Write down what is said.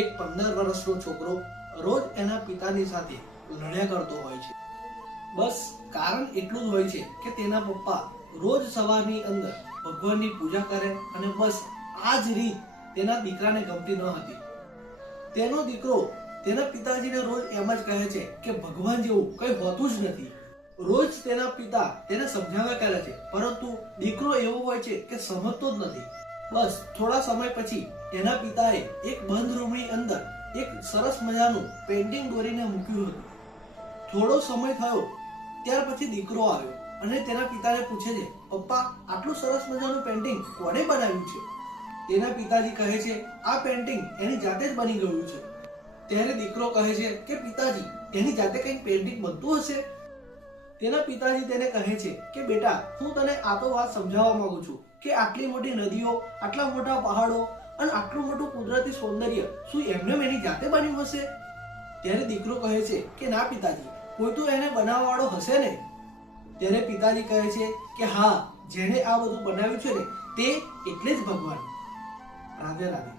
એક 15 વર્ષનો છોકરો રોજ એના પિતાની સાથે લડ્યા કરતો હોય છે. બસ કારણ એટલું જ હોય છે કે તેના પપ્પા રોજ સવારની અંદર ભગવાનની પૂજા કરે અને બસ આ જ રીત તેના દીકરાને ગમતી ન હતી. તેનો દીકરો તેના પિતાજીને રોજ એમ જ કહે છે કે ભગવાન જેવું કંઈ હોતું જ નથી. રોજ તેના પિતા તેને સમજાવ્યા કરે છે, પરંતુ દીકરો એવો હોય છે કે સમજતો જ નથી. બસ થોડા સમય પછી એના પિતાએ એક બંધ રૂમની અંદર એક સરસ મજાનું પેન્ટિંગ દોરીને મૂક્યું હતું. થોડો સમય થયો ત્યાર પછી દીકરો આવ્યો અને તેના પિતાને પૂછે છે, પપ્પા આટલું સરસ મજાનું પેન્ટિંગ કોણે બનાવ્યું છે? તેના પિતાજી કહે છે, આ પેન્ટિંગ એની જાતે જ બની ગયું છે. ત્યારે દીકરો કહે છે કે પિતાજી, એની જાતે કંઈક પેન્ટિંગ બનતું હશે? તેના પિતાજી તેને કહે છે કે બેટા, હું તને આ તો વાત સમજાવવા માંગુ છું કે આટલી મોટી નદીઓ, આટલા મોટા પહાડો અને આટલું મોટું કુદરતી સૌંદર્ય શું એમને એની જાતે બન્યું હશે? ત્યારે દીકરો કહે છે કે ના પિતાજી, કોઈ તો એને બનાવવા વાળો હશે ને. ત્યારે પિતાજી કહે છે કે હા, જેને આ બધું બનાવ્યું છે ને તે એટલે જ ભગવાન. રાધે રાધે.